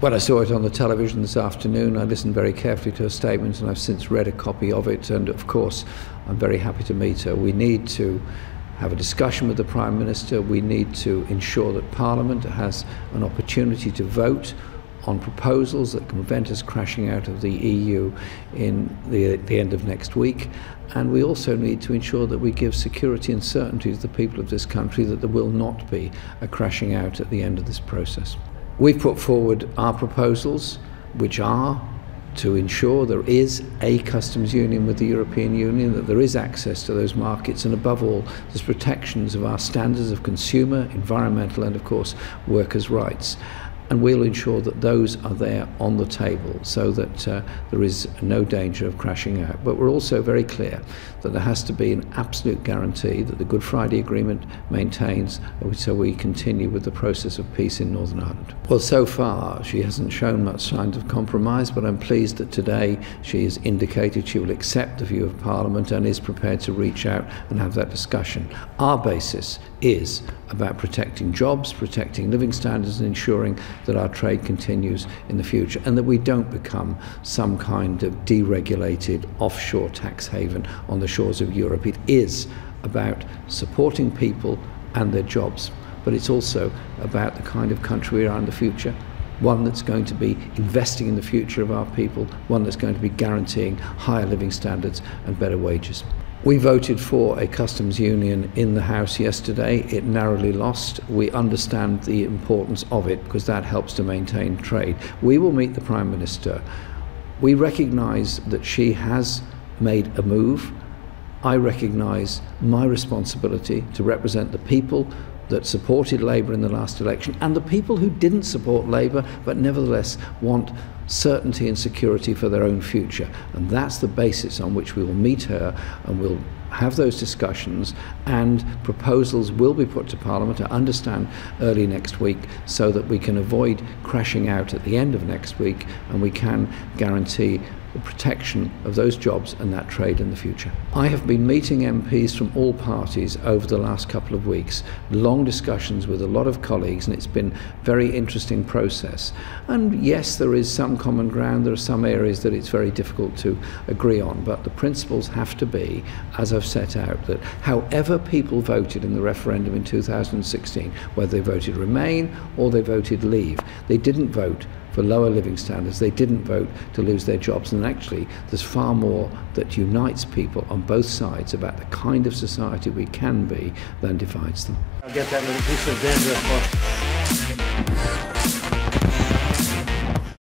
When I saw it on the television this afternoon, I listened very carefully to her statement, and I've since read a copy of it, and of course I'm very happy to meet her. We need to have a discussion with the Prime Minister. We need to ensure that Parliament has an opportunity to vote on proposals that can prevent us crashing out of the EU in the end of next week. And we also need to ensure that we give security and certainty to the people of this country that there will not be a crashing out at the end of this process. We've put forward our proposals, which are to ensure there is a customs union with the European Union, that there is access to those markets, and above all, there's protections of our standards of consumer, environmental, and of course, workers' rights. And we'll ensure that those are there on the table so that there is no danger of crashing out. But we're also very clear that there has to be an absolute guarantee that the Good Friday Agreement maintains, so we continue with the process of peace in Northern Ireland. Well, so far she hasn't shown much signs of compromise, but I'm pleased that today she has indicated she will accept the view of Parliament and is prepared to reach out and have that discussion. Our basis is about protecting jobs, protecting living standards, and ensuring that our trade continues in the future, and that we don't become some kind of deregulated offshore tax haven on the shores of Europe. It is about supporting people and their jobs, but it's also about the kind of country we are in the future, one that's going to be investing in the future of our people, one that's going to be guaranteeing higher living standards and better wages. We voted for a customs union in the House yesterday. It narrowly lost. We understand the importance of it because that helps to maintain trade. We will meet the Prime Minister. We recognise that she has made a move. I recognise my responsibility to represent the people that supported Labour in the last election and the people who didn't support Labour but nevertheless want certainty and security for their own future. And that's the basis on which we will meet her, and we'll have those discussions, and proposals will be put to Parliament, to understand, early next week, so that we can avoid crashing out at the end of next week, and we can guarantee the protection of those jobs and that trade in the future. I have been meeting MPs from all parties over the last couple of weeks, long discussions with a lot of colleagues, and it's been a very interesting process. And yes, there is some common ground, there are some areas that it's very difficult to agree on, but the principles have to be, as I've set out, that however people voted in the referendum in 2016, whether they voted Remain or they voted Leave, they didn't vote for lower living standards, they didn't vote to lose their jobs, and actually there's far more that unites people on both sides about the kind of society we can be than divides them. I'll get that little piece of dandruff off.